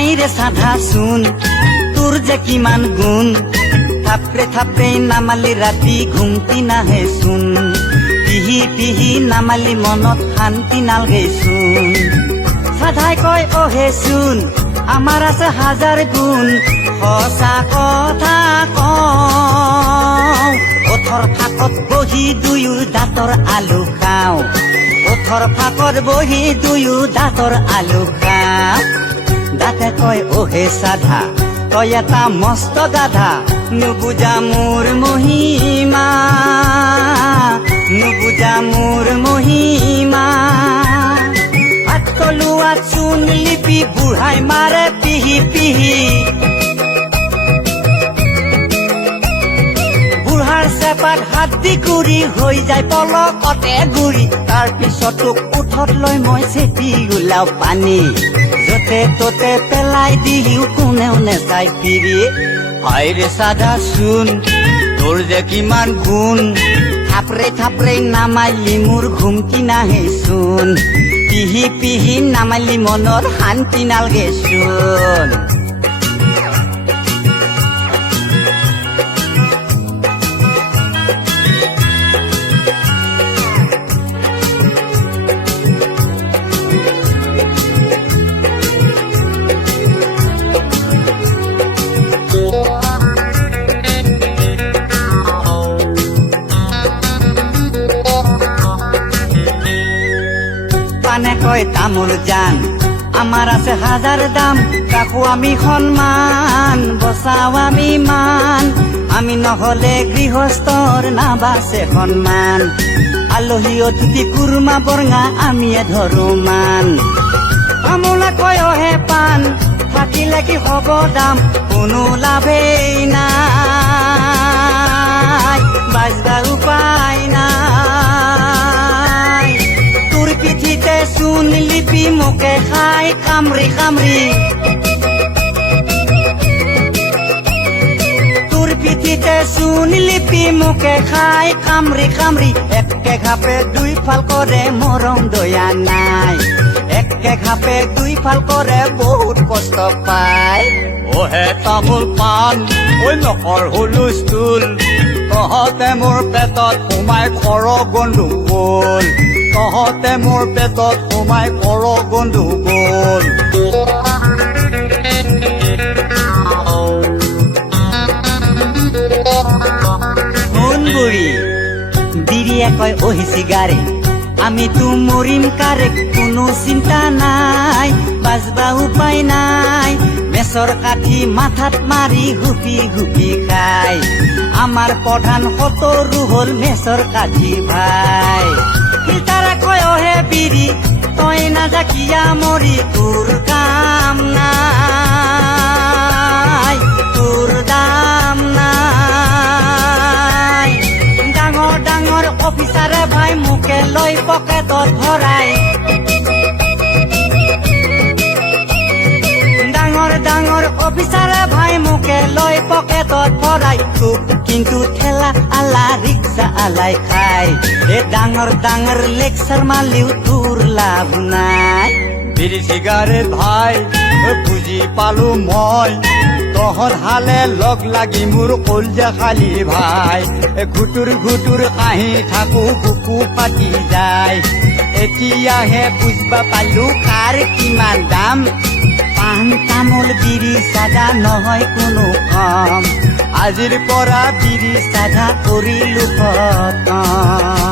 আইরে সাধা শুন তোৰ যে কিমান গুণ থাপৰে থাপৰে নামালি ৰাতি ঘুমটি নাহে চোন পিহি পিহি নামালি মনত শান্তি নালগে চোন সাধাই কয়, অহে চোন আমাৰ আছে হাজাৰ গুণ, সঁচা কথা কওঁ, ওঠৰ ফাকত বহি দুয়ো দাঁতৰ আলু খাওঁ, ওঠৰ ফাকত বহি দুয়ো দাঁতৰ আলু খাওঁ কয়, ওহে সাধা তই এটা মস্ত গাধা, নুবুজা মোৰ মহিমা, নুবুজা মোৰ মহিমা। হাত তলুৱাত চুন লিপি, বুঢ়াই মাৰে পিহি পিহি। হাত গুৰি হৈ যায় পলকতে গুৰি তাৰ পিছত তোক উঠত লৈ মই চেপি ওলাও পানী। য'তে ত'তে পেলাই দিও কোনেও নেচাই ফিৰি। হাইৰে চাদা চোন তোৰ যে কিমান গুণ। থাপৰে থাপৰে নামালি মোৰ ঘুমটি নাহে চোন পিহি পিহি নামালি মনৰ শান্তি নালগে চোন কয় তামোল জান। আমাৰ আছে হাজাৰ দাম ৰাখো আমি সন্মান, বচাও আমি মান। আমি নহলে গৃহস্থৰ নাবাচে সন্মান। আলহী অতিথি, কুৰ্মা, বৰঙা, আমিয়ে ধৰো মান। তামোলে কয় অহে পাণ, থাকিলে কি হ'ব দাম? কোনো লাভেই নাই। মোকে খাই কামৰি কামৰি তোৰ পিঠিতে চূণ লিপি মোকে খাই কামৰি কামৰি একে ঘাপে দুই ফাল কৰে মৰম দয়া নাই একে ঘাপে দুই ফাল কৰে বহুত কষ্ট পায় অহে তামোল পাণ ঐ নকৰ হুলস্থুল তহঁতে মোৰ পেটত সোমাই খৰ গণ্ডগোল তহঁতে মোৰ পেটত সোমাই খৰ গণ্ডগোল বিৰিয়ে কয় অহি চিগাৰে আমিতো মৰিম কাৰে, কোনো চিন্তা নাই, বাজবা উপায় নাই, মেচৰ কাঠি মাথাত মাৰি হুপি হুপি খাই, আমাৰ প্ৰধান সতৰু হ'ল মেচৰ কাঠি ভাই। ফিল্টাৰে কয় অহে বিৰি তই নাজাকিয়া মৰি তোৰ কাম নাই তোৰ দাম নাই। ডাঙৰ ডাঙৰ অফিচাৰে ভাই মোকে লৈ পকেটত ভৰাই। ডাঙৰ ডাঙৰ অফিচাৰে ভাই মোকে লৈ পকেটত ভৰাই তোক কিন্তু ঠেলা আলা ৰিক্সা আলাই খাই। এই ডাঙৰ ডাঙৰ লেকচাৰ মালিও তোৰ লাভ নাই। বিৰি চিগাৰেট ভাই, বুজি পালো মই। তহঁত হালে লগ লাগি মোৰ কলজা খালি ভাই। এ ঘুটুৰ ঘুটুৰ কাহি থাকো, বুকু ফাটি যায়। এতিয়াহে বুজবা পালো কাৰ কিমান দাম। পাণ তামোল বিড়ি চাদা নহয় কোনো কম আজিৰ পৰা বিড়ি চাদা কৰিলো খতম